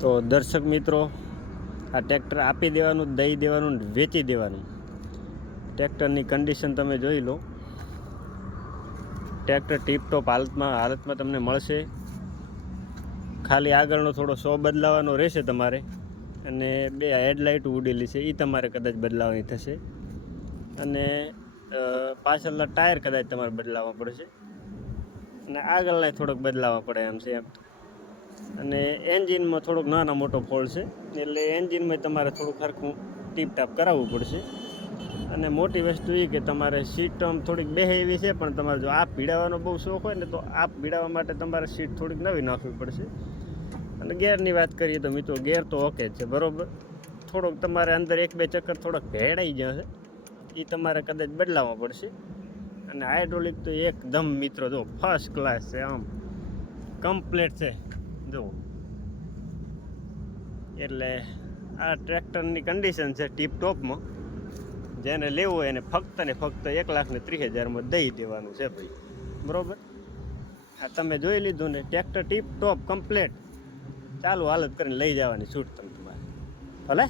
તો દર્શક મિત્રો, આ ટ્રેક્ટર આપી દેવાનું, દઈ દેવાનું, વેચી દેવાનું. ટ્રેક્ટરની કન્ડિશન તમે જોઈ લો. ટ્રેક્ટર ટીપટોપ હાલતમાં તમને મળશે. ખાલી આગળનો થોડો શો બદલાવાનો રહેશે તમારે, અને 2 હેડલાઇટ ઉડેલી છે એ તમારે કદાચ બદલાવાની થશે, અને પાછળના ટાયર કદાચ તમારે બદલાવવા પડશે, અને આગળના થોડોક બદલાવવા પડે એમ છે. અને એન્જિનમાં થોડોક નાનો મોટો ફોલ્ટ છે, એટલે એન્જિનમાં તમારે થોડુંક સરખું ટીપટાપ કરાવવું પડશે. અને મોટી વસ્તુ એ કે તમારે સીટ થોડીક બેહે એવી છે, પણ તમારે જો આપ ભીડાવવાનો બહુ શોખ હોય ને, તો આપ ભીડાવવા માટે તમારે સીટ થોડીક નવી નાખવી પડશે. અને ગેરની વાત કરીએ તો મિત્રો, ગેર તો ઓકે જ છે, બરાબર. થોડોક તમારે અંદર 1-2 ચક્કર થોડાક ભેળાઈ જશે, એ તમારે કદાચ બદલાવવા પડશે. અને હાઇડ્રોલિક તો એકદમ મિત્રો જો ફર્સ્ટ ક્લાસ છે, આમ કમ્પ્લીટ છે જો. એટલે આ ટ્રેક્ટરની કન્ડિશન છે ટીપટોપમાં. જેને લેવું હોય એને ફક્ત ને ફક્ત 1,30,000 દઈ દેવાનું છે ભાઈ, બરાબર. આ તમે જોઈ લીધું ને, ટ્રેક્ટર ટીપટોપ કમ્પ્લીટ ચાલુ હાલત કરીને લઈ જવાની છૂટ તમે તમારે. ભલે.